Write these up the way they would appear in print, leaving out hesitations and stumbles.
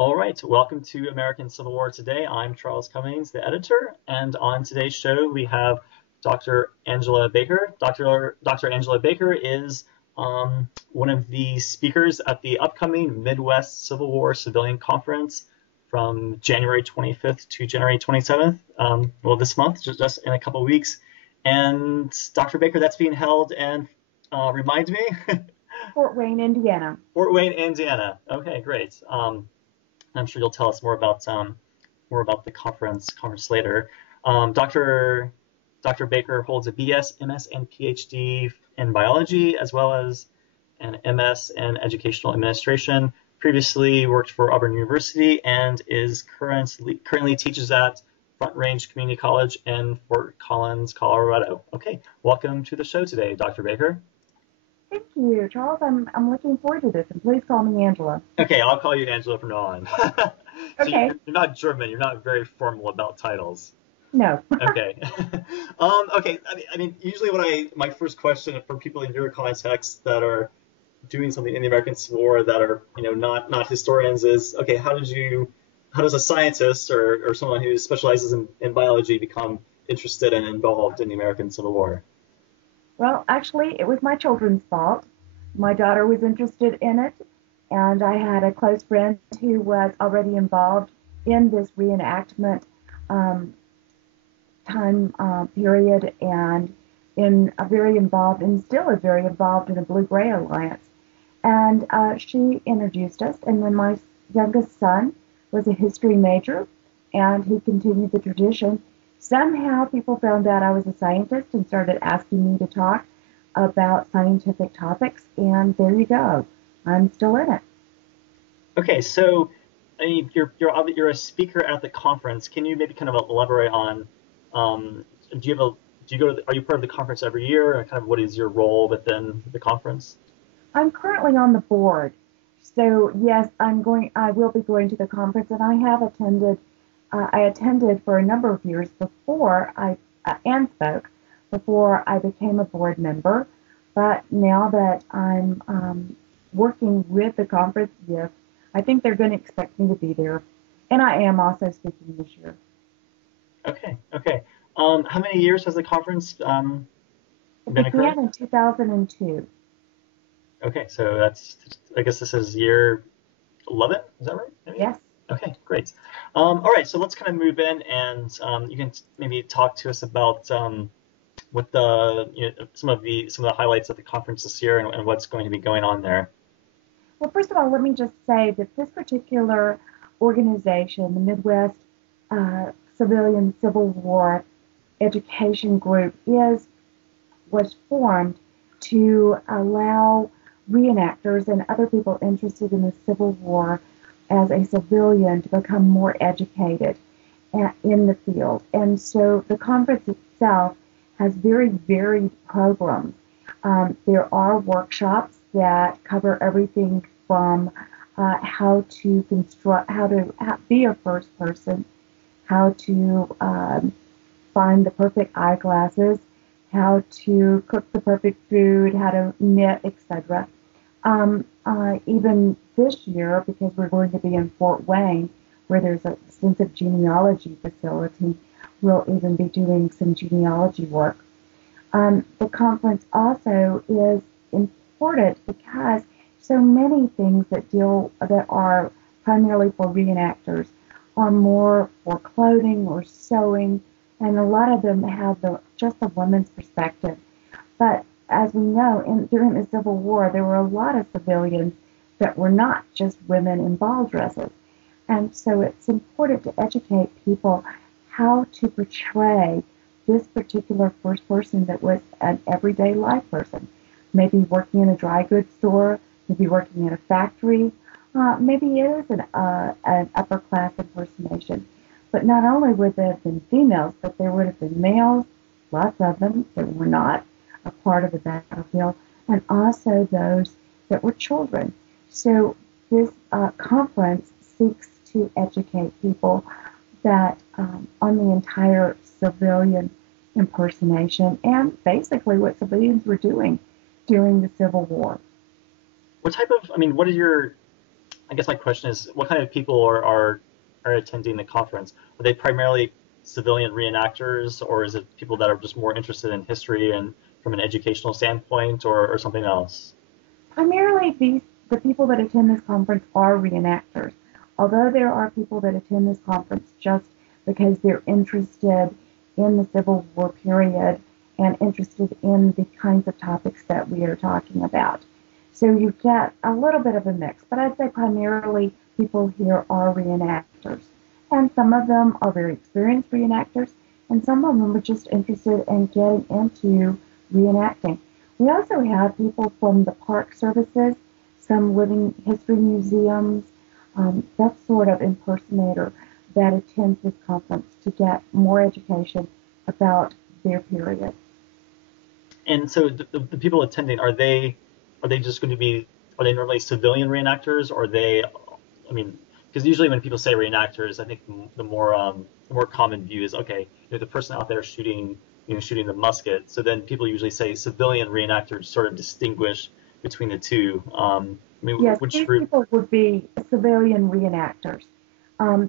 All right, welcome to American Civil War Today. I'm Charles Cummings, the editor, and on today's show we have Dr. Angela Baker. Dr. Angela Baker is one of the speakers at the upcoming Midwest Civil War Civilian Conference from January 25th to January 27th, well, this month, just in a couple weeks. And Dr. Baker, that's being held, and remind me? Fort Wayne, Indiana. Fort Wayne, Indiana. Okay, great. I'm sure you'll tell us more about the conference later. Dr. Baker holds a BS, MS, and PhD in biology, as well as an MS in educational administration. Previously worked for Auburn University and is currently teaches at Front Range Community College in Fort Collins, Colorado. Okay, welcome to the show today, Dr. Baker. Thank you, Charles. I'm looking forward to this, and please call me Angela. Okay, I'll call you Angela from now on. So Okay. you're not German. You're not very formal about titles. No. Okay. Okay. I mean, usually my first question for people in your context that are doing something in the American Civil War that are, not historians is, okay, how does a scientist or someone who specializes in biology become interested and involved in the American Civil War? Well, actually, it was my children's fault. My daughter was interested in it, and I had a close friend who was already involved in this reenactment time period, and very involved, and still is very involved in the Blue-Gray Alliance. And she introduced us, and when my youngest son was a history major, and he continued the tradition, somehow people found out I was a scientist and started asking me to talk about scientific topics, and there you go. I'm still in it. Okay, so I mean, you're a speaker at the conference. Can you maybe kind of elaborate on are you part of the conference every year, and kind of what is your role within the conference? I'm currently on the board, so yes, I will be going to the conference, and I have attended. I attended for a number of years before and spoke before I became a board member. But now that I'm working with the conference, yes, I think they're going to expect me to be there, and I am also speaking this year. Okay, okay. How many years has the conference It been occurring? began in 2002. Okay, so I guess this is year 11, is that right? Maybe? Yes. Okay, great. All right, so let's kind of move in, and you can maybe talk to us about what some of the highlights of the conference this year and what's going to be going on there. Well, first of all, let me just say that this particular organization, the Midwest Civilian Civil War Education Group, was formed to allow reenactors and other people interested in the Civil War as a civilian to become more educated in the field. And so the conference itself has very varied programs. There are workshops that cover everything from how to be a first person, how to find the perfect eyeglasses, how to cook the perfect food, how to knit, etc. Even this year, because we're going to be in Fort Wayne, where there's an extensive genealogy facility, we'll even be doing some genealogy work. The conference also is important because so many things that are primarily for reenactors are more for clothing or sewing, and a lot of them have just the women's perspective. But as we know, during the Civil War, there were a lot of civilians that were not just women in ball dresses. And so it's important to educate people how to portray this particular first person that was an everyday life person. Maybe working in a dry goods store, maybe working in a factory, maybe it is an upper class impersonation. But not only would there have been females, but there would have been males, lots of them that were not a part of the battlefield, and also those that were children. So this conference seeks to educate people that on the entire civilian impersonation and basically what civilians were doing during the Civil War. What type of, I mean, what are your, I guess my question is, what kind of people are attending the conference? Are they primarily civilian reenactors, or is it people that are just more interested in history and from an educational standpoint, or something else? Primarily, the people that attend this conference are reenactors, although there are people that attend this conference just because they're interested in the Civil War period and interested in the kinds of topics that we are talking about. So you get a little bit of a mix, but I'd say primarily people here are reenactors. And some of them are very experienced reenactors, and some of them are just interested in getting into reenacting. We also have people from the park services, some living history museums, that sort of impersonator that attends this conference to get more education about their period. And so the people attending, are they just going to be, are they normally civilian reenactors, or are they, I mean, because usually when people say reenactors, I think the more common view is, okay, the person out there shooting, shooting the musket. So then people usually say civilian reenactors, sort of distinguish between the two. I mean, Yes, which these group? people would be civilian reenactors.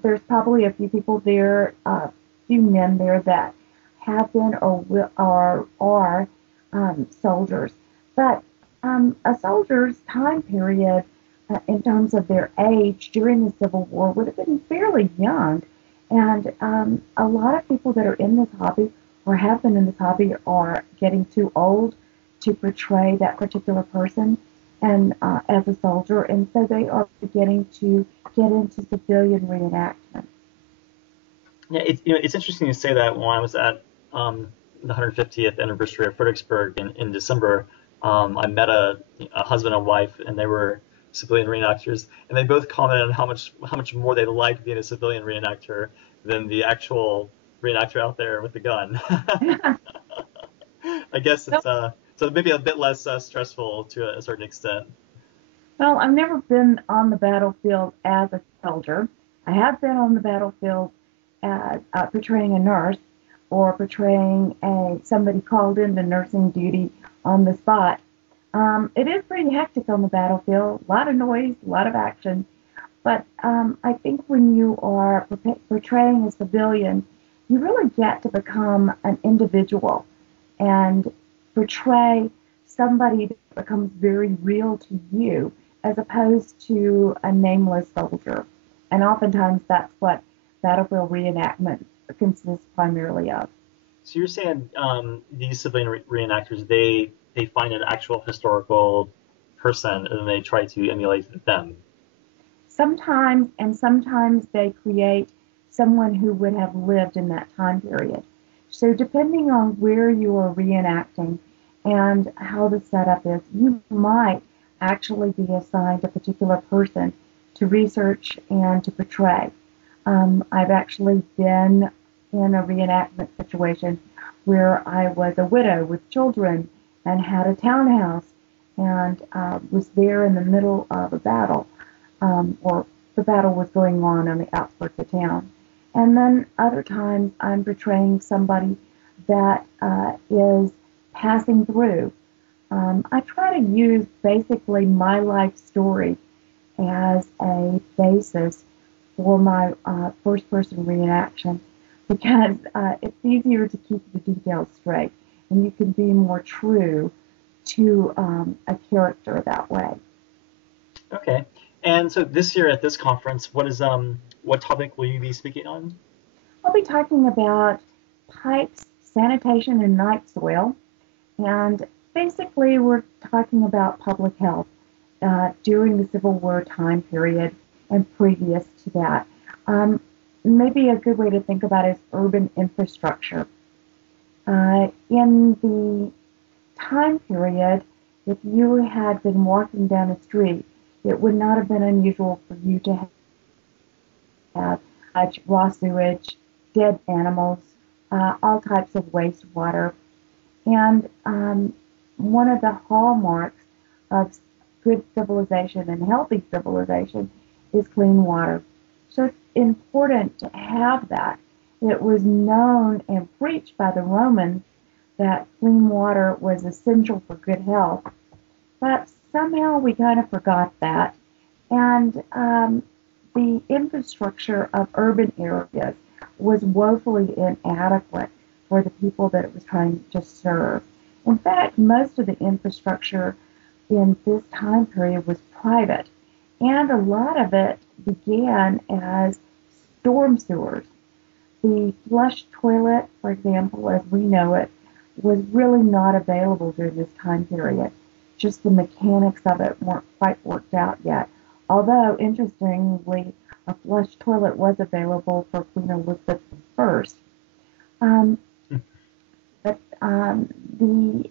There's probably a few people there, a few men there that have been or are soldiers. But a soldier's time period in terms of their age during the Civil War would have been fairly young. And a lot of people that are in this hobby or have been in this hobby are getting too old to portray that particular person and as a soldier, and so they are beginning to get into civilian reenactment. Yeah, it's interesting you say that. When I was at the 150th anniversary of Fredericksburg in December, I met a husband and wife, and they were civilian reenactors, and they both commented on how much more they liked being a civilian reenactor than the actual reenactor out there with the gun. I guess it's so maybe a bit less stressful to a certain extent. Well, I've never been on the battlefield as a soldier. I have been on the battlefield as portraying a nurse or portraying somebody called into nursing duty on the spot. It is pretty hectic on the battlefield, a lot of noise, a lot of action. But I think when you are portraying a civilian, you really get to become an individual and portray somebody that becomes very real to you as opposed to a nameless soldier. And oftentimes that's what battlefield reenactment consists primarily of. So you're saying these civilian reenactors, they find an actual historical person and then they try to emulate them. Sometimes, and sometimes they create someone who would have lived in that time period. So depending on where you are reenacting and how the setup is, you might actually be assigned a particular person to research and to portray. I've actually been in a reenactment situation where I was a widow with children and had a townhouse and was there in the middle of a battle, or the battle was going on the outskirts of town. And then other times I'm portraying somebody that is passing through. I try to use basically my life story as a basis for my first person reenaction because it's easier to keep the details straight and you can be more true to a character that way. Okay. And so this year at this conference, what topic will you be speaking on? I'll be talking about pipes, sanitation, and night soil. And basically, we're talking about public health during the Civil War time period and previous to that. Um, Maybe a good way to think about it is urban infrastructure. In the time period, if you had been walking down a street, it would not have been unusual for you to have raw sewage, dead animals, all types of wastewater. And one of the hallmarks of good civilization and healthy civilization is clean water. So it's important to have that. It was known and preached by the Romans that clean water was essential for good health, but somehow we kind of forgot that. And the infrastructure of urban areas was woefully inadequate for the people that it was trying to serve. In fact, most of the infrastructure in this time period was private, and a lot of it began as storm sewers. The flush toilet, for example, as we know it, was really not available during this time period. Just the mechanics of it weren't quite worked out yet. Although, interestingly, a flush toilet was available for Queen Elizabeth I. Um, but the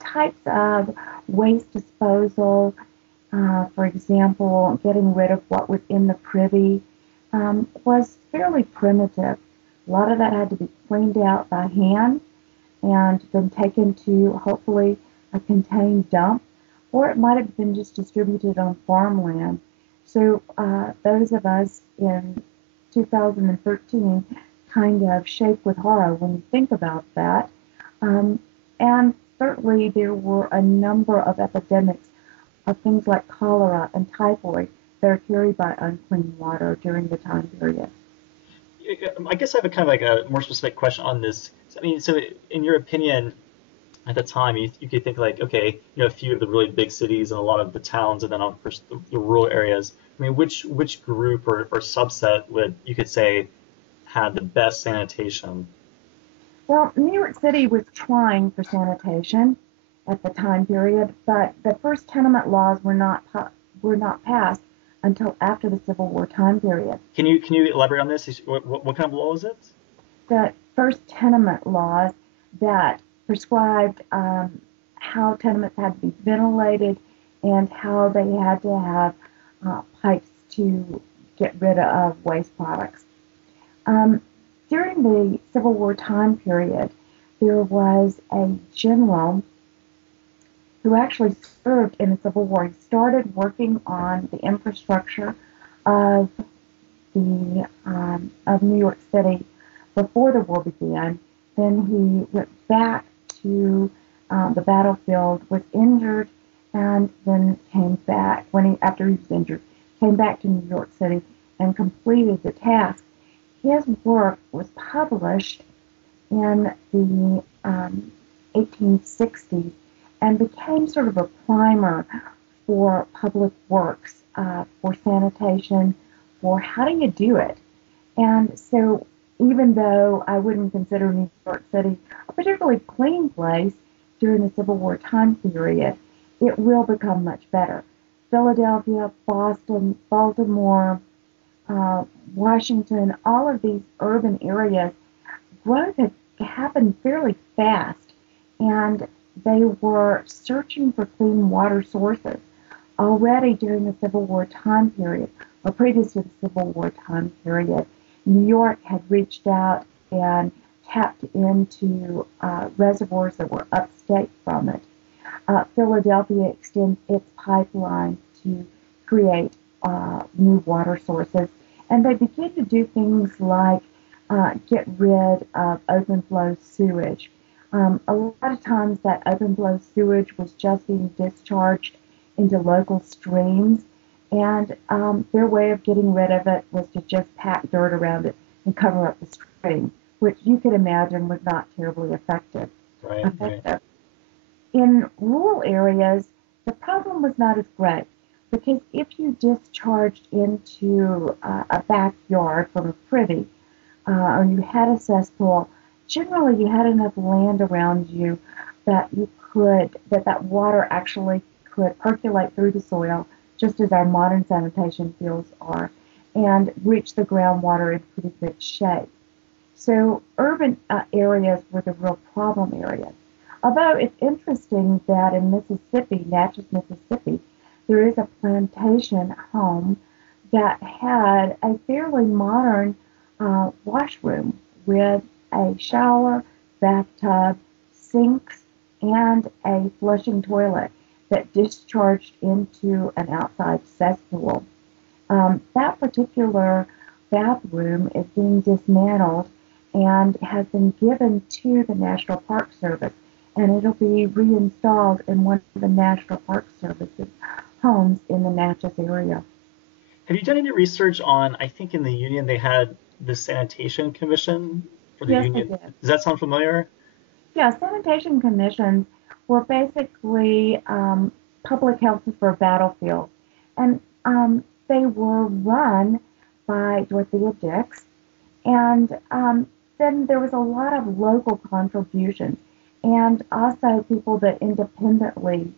types of waste disposal, for example, getting rid of what was in the privy, was fairly primitive. A lot of that had to be cleaned out by hand and then taken to hopefully a contained dump, or it might have been just distributed on farmland. So those of us in 2013 kind of shake with horror when we think about that. And certainly there were a number of epidemics of things like cholera and typhoid that are carried by unclean water during the time period. I guess I have a kind of like a more specific question on this. I mean, so in your opinion, at the time, you could think like, okay, a few of the really big cities and a lot of the towns, and then of course the rural areas. I mean, which group or subset would you could say had the best sanitation? Well, New York City was trying for sanitation at the time period, but the first tenement laws were not passed until after the Civil War time period. Can you elaborate on this? What kind of law is it? The first tenement laws that prescribed how tenements had to be ventilated and how they had to have pipes to get rid of waste products. Um, During the Civil War time period, there was a general who actually served in the Civil War. He started working on the infrastructure of of New York City before the war began. Then he went back to the battlefield, was injured, and then came back after he was injured, came back to New York City and completed the task. His work was published in the 1860s and became sort of a primer for public works, for sanitation, for how do you do it. And so even though I wouldn't consider New York City a particularly clean place during the Civil War time period, it will become much better. Philadelphia, Boston, Baltimore, Washington, all of these urban areas, growth had happened fairly fast, and they were searching for clean water sources. Already during the Civil War time period, or previous to the Civil War time period, New York had reached out and tapped into reservoirs that were upstate from it. Philadelphia extends its pipeline to create new water sources, and they begin to do things like get rid of open flow sewage. A lot of times that open flow sewage was just being discharged into local streams, and their way of getting rid of it was to just pack dirt around it and cover up the stream, which you could imagine was not terribly effective. Right. In rural areas, the problem was not as great because if you discharged into a backyard from a privy, or you had a cesspool, generally you had enough land around you that that water actually could percolate through the soil, just as our modern sanitation fields are, and reach the groundwater in pretty good shape. So urban areas were the real problem areas. Although it's interesting that in Mississippi, Natchez, Mississippi, there is a plantation home that had a fairly modern washroom with a shower, bathtub, sinks, and a flushing toilet that discharged into an outside cesspool. That particular bathroom is being dismantled and has been given to the National Park Service, and it'll be reinstalled in one of the National Park Service's homes in the Natchez area. Have you done any research on, I think in the union they had the Sanitation Commission for the Yes, I union. did. Does that sound familiar? Yeah, sanitation commissions were basically public health for battlefields, and they were run by Dorothea Dix, and then there was a lot of local contributions, and also people that independently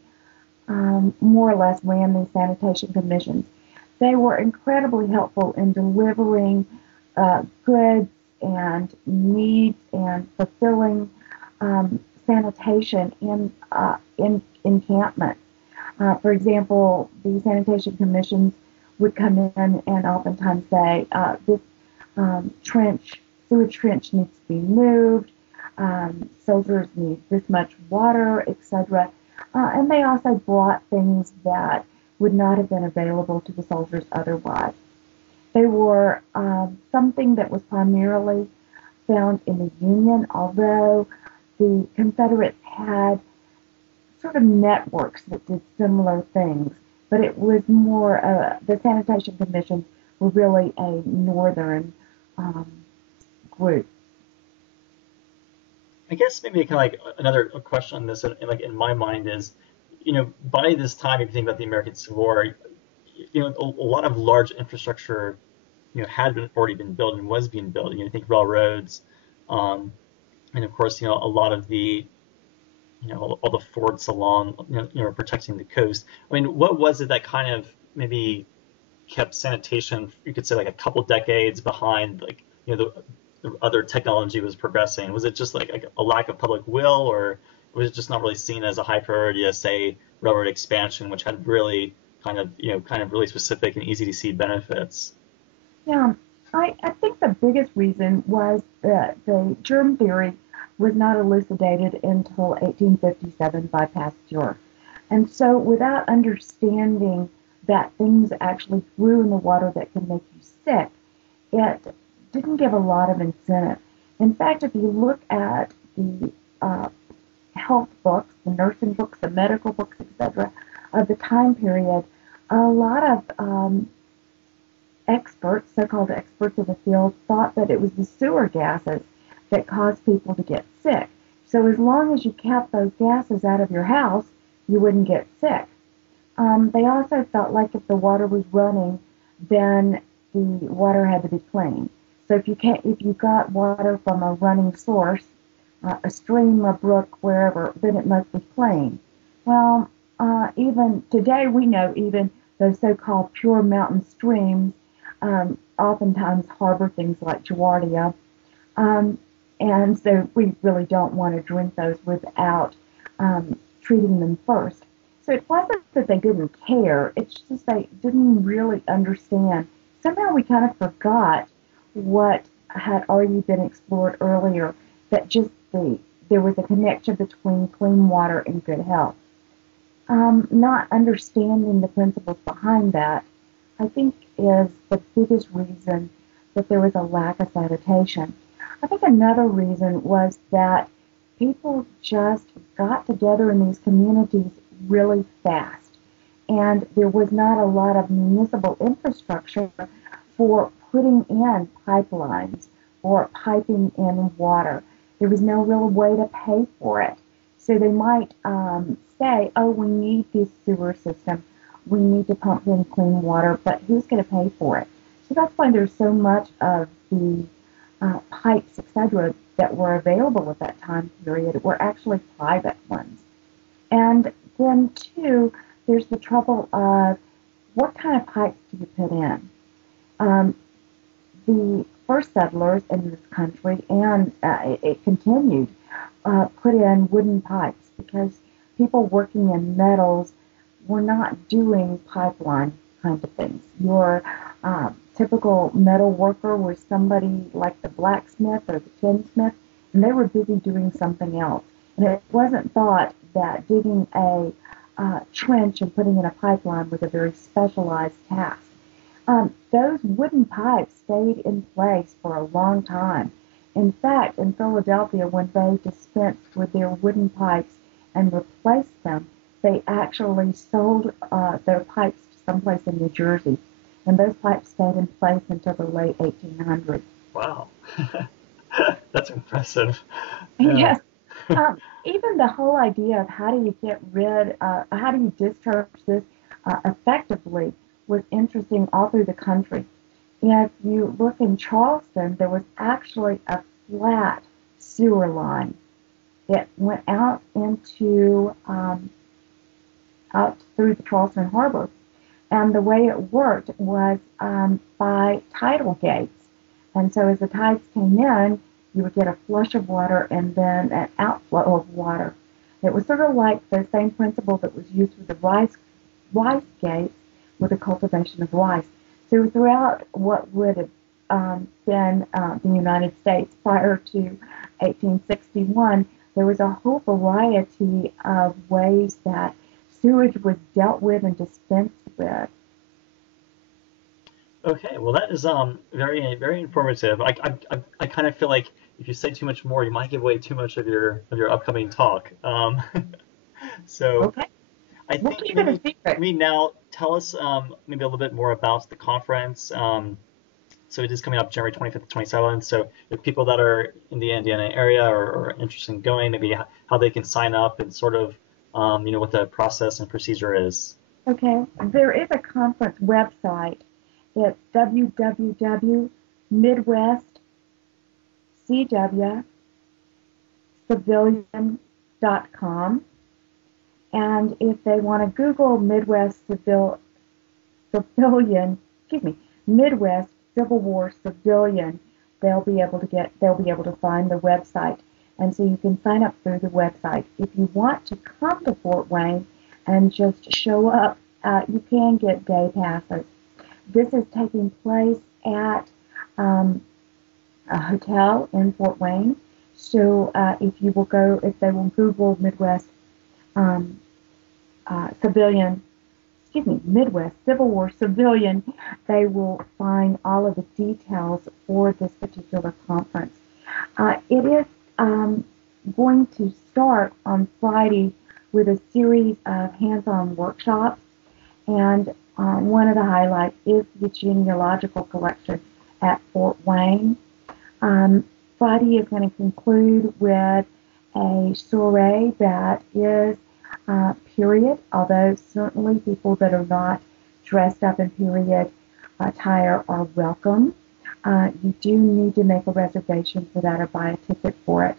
more or less ran these sanitation commissions. They were incredibly helpful in delivering goods and needs and fulfilling sanitation in encampments. For example, the sanitation commissions would come in and oftentimes say, this sewage trench needs to be moved, soldiers need this much water, etc. And they also brought things that would not have been available to the soldiers otherwise. They were something that was primarily found in the Union, although the Confederates had sort of networks that did similar things. But it was more, the sanitation commissions were really a northern um, group. I guess maybe kind of like another question on this, like in my mind is, by this time, if you think about the American Civil War, a lot of large infrastructure, had already been built and was being built. Think railroads, um, and of course, a lot of the, all the forts along, protecting the coast. I mean, what was it that kind of maybe kept sanitation, you could say, like a couple decades behind, like, the other technology was progressing? Was it just like a lack of public will, or was it just not really seen as a high priority as, say, railroad expansion, which had really kind of really specific and easy to see benefits? Yeah, I think the biggest reason was that the germ theory was not elucidated until 1857 by Pasteur. And so, without understanding that things actually grew in the water that can make you sick, it didn't give a lot of incentive. In fact, if you look at the health books, the nursing books, the medical books, etc., of the time period, a lot of experts, so-called experts of the field, thought that it was the sewer gases that caused people to get sick. So as long as you kept those gases out of your house, you wouldn't get sick. They also felt like if the water was running, then the water had to be clean. So if you got water from a running source, a stream, a brook, wherever, then it must be clean. Well, even today we know even those so-called pure mountain streams oftentimes harbor things like Giardia. Um, and so we really don't want to drink those without treating them first. So it wasn't that they didn't care, it's just they didn't really understand. Somehow we kind of forgot what had already been explored earlier, that just there was a connection between clean water and good health. Not understanding the principles behind that, I think, is the biggest reason that there was a lack of sanitation. I think another reason was that people just got together in these communities really fast, and there was not a lot of municipal infrastructure for putting in pipelines or piping in water. There was no real way to pay for it. So they might say, oh, we need this sewer system. We need to pump in clean water, but who's going to pay for it? So that's why there's so much of the pipes, etc., that were available at that time period were actually private ones. And then, too, there's the trouble of what kind of pipes do you put in? Um, the first settlers in this country, and it continued, put in wooden pipes because people working in metals were not doing pipeline kind of things. Your typical metal worker was somebody like the blacksmith or the tinsmith, and they were busy doing something else. And it wasn't thought that digging a trench and putting in a pipeline was a very specialized task. Those wooden pipes stayed in place for a long time. In fact, in Philadelphia, when they dispensed with their wooden pipes and replaced them, they actually sold their pipes to someplace in New Jersey, and those pipes stayed in place until the late 1800s. Wow. That's impressive. Yeah. Yes. Even the whole idea of how do you get rid, how do you discharge this effectively was interesting all through the country. If you look in Charleston, there was actually a flat sewer line. It went out into out through the Charleston Harbor, and the way it worked was by tidal gates. And so as the tides came in, you would get a flush of water and then an outflow of water. It was sort of like the same principle that was used with the rice gates with the cultivation of rice. So throughout what would have been the United States prior to 1861, there was a whole variety of ways that sewage was dealt with and dispensed with. Okay, well that is very informative. I kind of feel like if you say too much more, you might give away too much of your upcoming talk. So Okay, I we'll think keep it a secret. maybe now tell us maybe a little bit more about the conference. So it is coming up January 25th to 27th. So if people that are in the Indiana area or interested in going, maybe how they can sign up and sort of what the process and procedure is. Okay, there is a conference website. It's www.midwestcwcivilian.com. And if they want to Google Civilian, excuse me, Midwest Civil War Civilian, they'll be able to find the website. And so you can sign up through the website. If you want to come to Fort Wayne and just show up, you can get day passes. This is taking place at a hotel in Fort Wayne. So if they will Google Midwest um, civilian, excuse me, Midwest Civil War civilian, they will find all of the details for this particular conference. It is going to start on Friday with a series of hands-on workshops, and one of the highlights is the genealogical collection at Fort Wayne. Friday is going to conclude with a soiree that is period, although certainly people that are not dressed up in period attire are welcome. You do need to make a reservation for that or buy a ticket for it,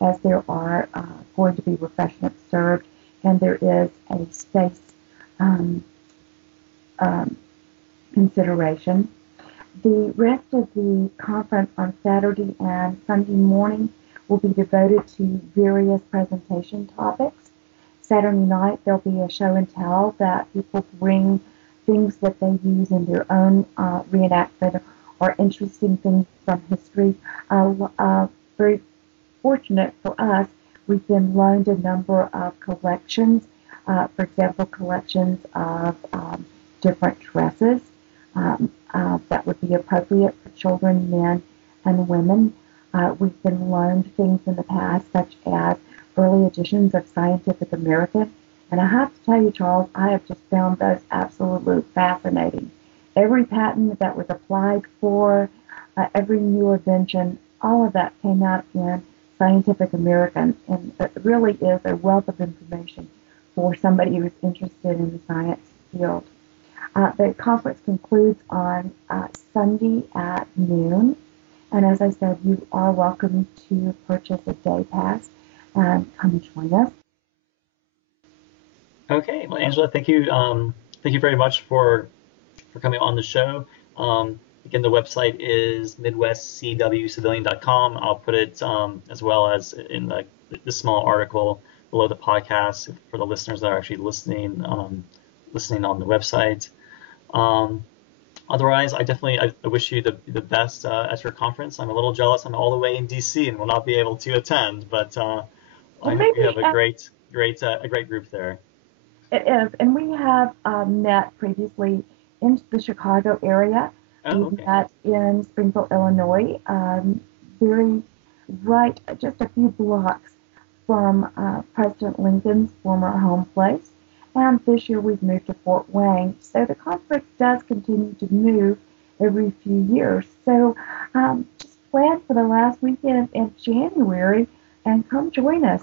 as there are going to be refreshments served, and there is a space consideration. The rest of the conference on Saturday and Sunday morning will be devoted to various presentation topics. Saturday night, there'll be a show and tell that people bring things that they use in their own reenactment or interesting things from history. Very fortunate for us, we've been loaned a number of collections. For example, collections of different dresses that would be appropriate for children, men, and women. We've been loaned things in the past, such as early editions of Scientific American. And I have to tell you, Charles, I have just found those absolutely fascinating. Every patent that was applied for, every new invention, all of that came out in Scientific American. And it really is a wealth of information for somebody who is interested in the science field. The conference concludes on Sunday at noon. And as I said, you are welcome to purchase a day pass and come and join us. Okay, well, Angela, thank you very much for coming on the show. Again, the website is midwestcwcivilian.com. I'll put it as well as in the small article below the podcast for the listeners that are actually listening on the website. Otherwise, I wish you the best at your conference. I'm a little jealous. I'm all the way in DC and will not be able to attend, but I hope you have a great group there. It is, and we have met previously in the Chicago area. Okay. Met in Springfield, Illinois, just a few blocks from President Lincoln's former home place. And this year we've moved to Fort Wayne. So the conference does continue to move every few years. So just plan for the last weekend in January and come join us.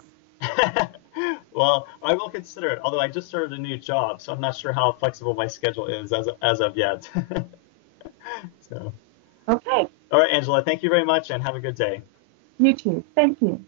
Well, I will consider it, although I just started a new job, so I'm not sure how flexible my schedule is as of yet. So, Okay, all right, Angela, thank you very much and have a good day. you too. Thank you.